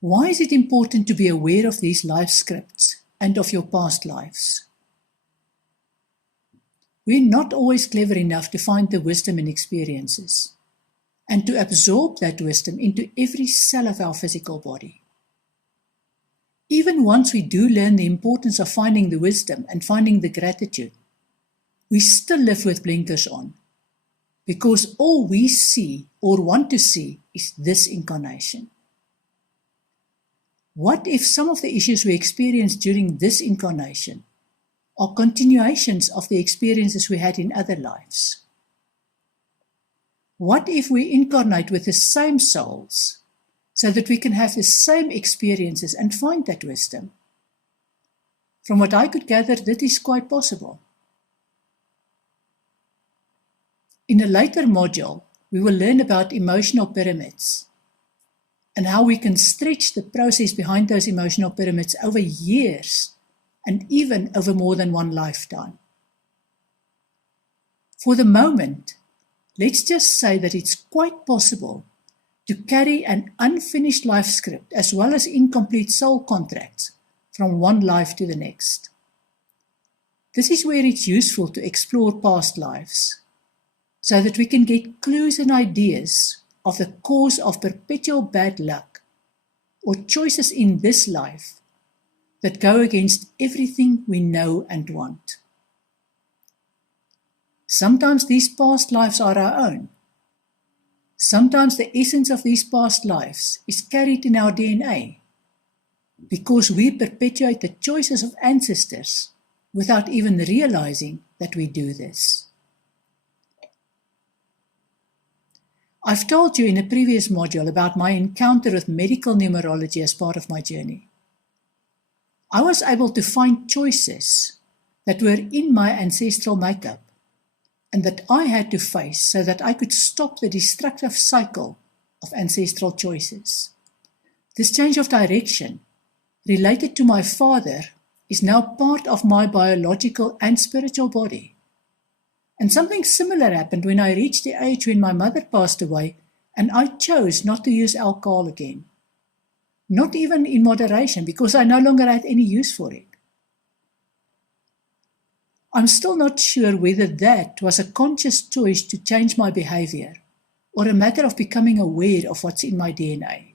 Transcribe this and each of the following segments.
Why is it important to be aware of these life scripts and of your past lives? We're not always clever enough to find the wisdom in experiences and to absorb that wisdom into every cell of our physical body. Even once we do learn the importance of finding the wisdom and finding the gratitude, we still live with blinkers on, because all we see or want to see is this incarnation. What if some of the issues we experience during this incarnation are continuations of the experiences we had in other lives? What if we incarnate with the same souls so that we can have the same experiences and find that wisdom? From what I could gather, that is quite possible. In a later module, we will learn about emotional pyramids and how we can stretch the process behind those emotional pyramids over years and even over more than one lifetime. For the moment, let's just say that it's quite possible to carry an unfinished life script as well as incomplete soul contracts from one life to the next. This is where it's useful to explore past lives, so that we can get clues and ideas of the cause of perpetual bad luck or choices in this life that go against everything we know and want. Sometimes these past lives are our own. Sometimes the essence of these past lives is carried in our DNA because we perpetuate the choices of ancestors without even realizing that we do this. I've told you in a previous module about my encounter with medical numerology as part of my journey. I was able to find choices that were in my ancestral makeup and that I had to face so that I could stop the destructive cycle of ancestral choices. This change of direction, related to my father, is now part of my biological and spiritual body. And something similar happened when I reached the age when my mother passed away and I chose not to use alcohol again. Not even in moderation, because I no longer had any use for it. I'm still not sure whether that was a conscious choice to change my behavior or a matter of becoming aware of what's in my DNA.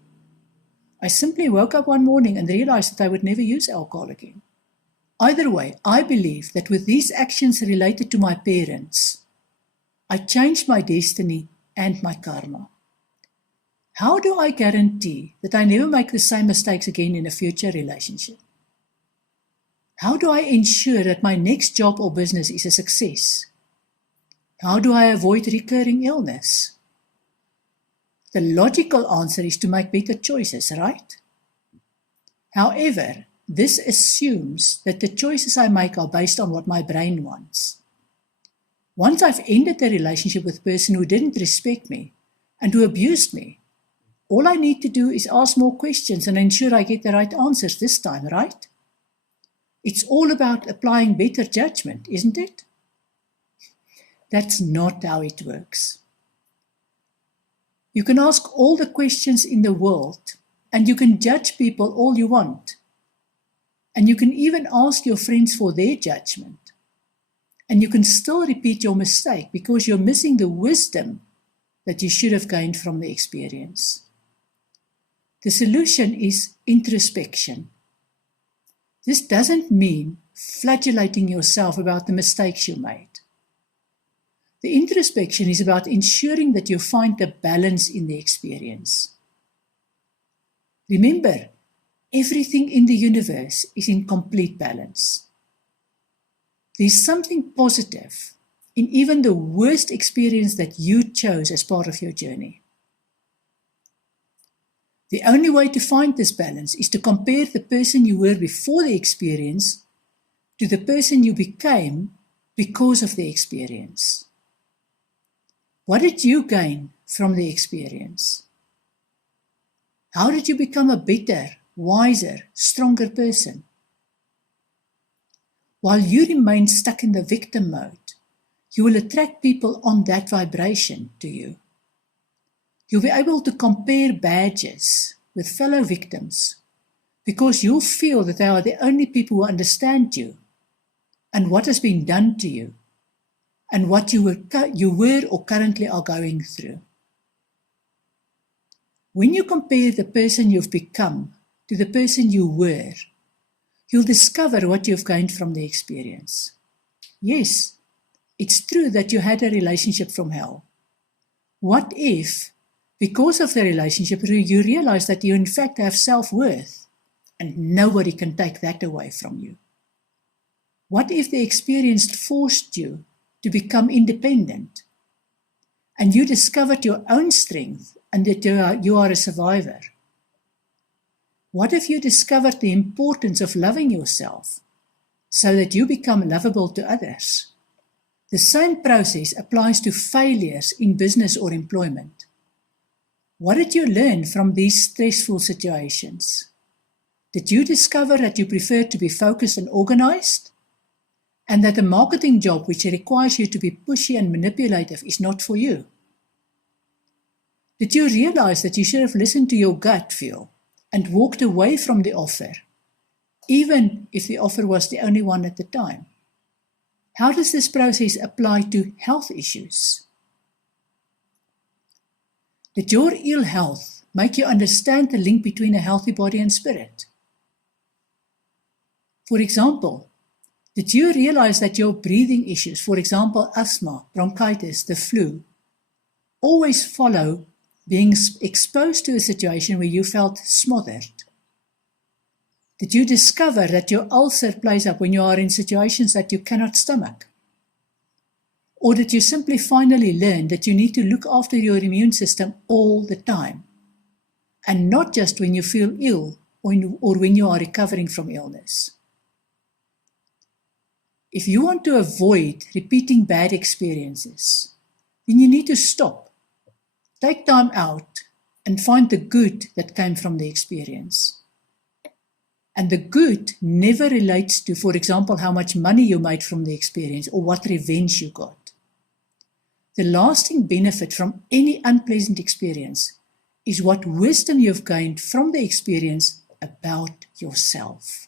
I simply woke up one morning and realized that I would never use alcohol again. Either way, I believe that with these actions related to my parents, I changed my destiny and my karma. How do I guarantee that I never make the same mistakes again in a future relationship? How do I ensure that my next job or business is a success? How do I avoid recurring illness? The logical answer is to make better choices, right? However, this assumes that the choices I make are based on what my brain wants. Once I've ended a relationship with a person who didn't respect me and who abused me, all I need to do is ask more questions and ensure I get the right answers this time, right? It's all about applying better judgment, isn't it? That's not how it works. You can ask all the questions in the world and you can judge people all you want. And you can even ask your friends for their judgment. And you can still repeat your mistake because you're missing the wisdom that you should have gained from the experience. The solution is introspection. This doesn't mean flagellating yourself about the mistakes you made. The introspection is about ensuring that you find the balance in the experience. Remember, everything in the universe is in complete balance. There's something positive in even the worst experience that you chose as part of your journey. The only way to find this balance is to compare the person you were before the experience to the person you became because of the experience. What did you gain from the experience? How did you become a better, wiser, stronger person? While you remain stuck in the victim mode, you will attract people on that vibration to you. You'll be able to compare badges with fellow victims because you'll feel that they are the only people who understand you and what has been done to you and what you were or currently are going through. When you compare the person you've become to the person you were, you'll discover what you've gained from the experience. Yes, it's true that you had a relationship from hell. What if, because of the relationship, you realize that you in fact have self-worth and nobody can take that away from you? What if the experience forced you to become independent and you discovered your own strength and that you are a survivor? What if you discovered the importance of loving yourself so that you become lovable to others? The same process applies to failures in business or employment. What did you learn from these stressful situations? Did you discover that you prefer to be focused and organized? And that a marketing job which requires you to be pushy and manipulative is not for you? Did you realize that you should have listened to your gut feel and walked away from the offer, even if the offer was the only one at the time? How does this process apply to health issues? Did your ill health make you understand the link between a healthy body and spirit? For example, did you realize that your breathing issues, for example, asthma, bronchitis, the flu, always follow being exposed to a situation where you felt smothered? Did you discover that your ulcer plays up when you are in situations that you cannot stomach? Or did you simply finally learn that you need to look after your immune system all the time, and not just when you feel ill or when you are recovering from illness? If you want to avoid repeating bad experiences, then you need to stop, take time out, and find the good that came from the experience. And the good never relates to, for example, how much money you made from the experience or what revenge you got. The lasting benefit from any unpleasant experience is what wisdom you've gained from the experience about yourself.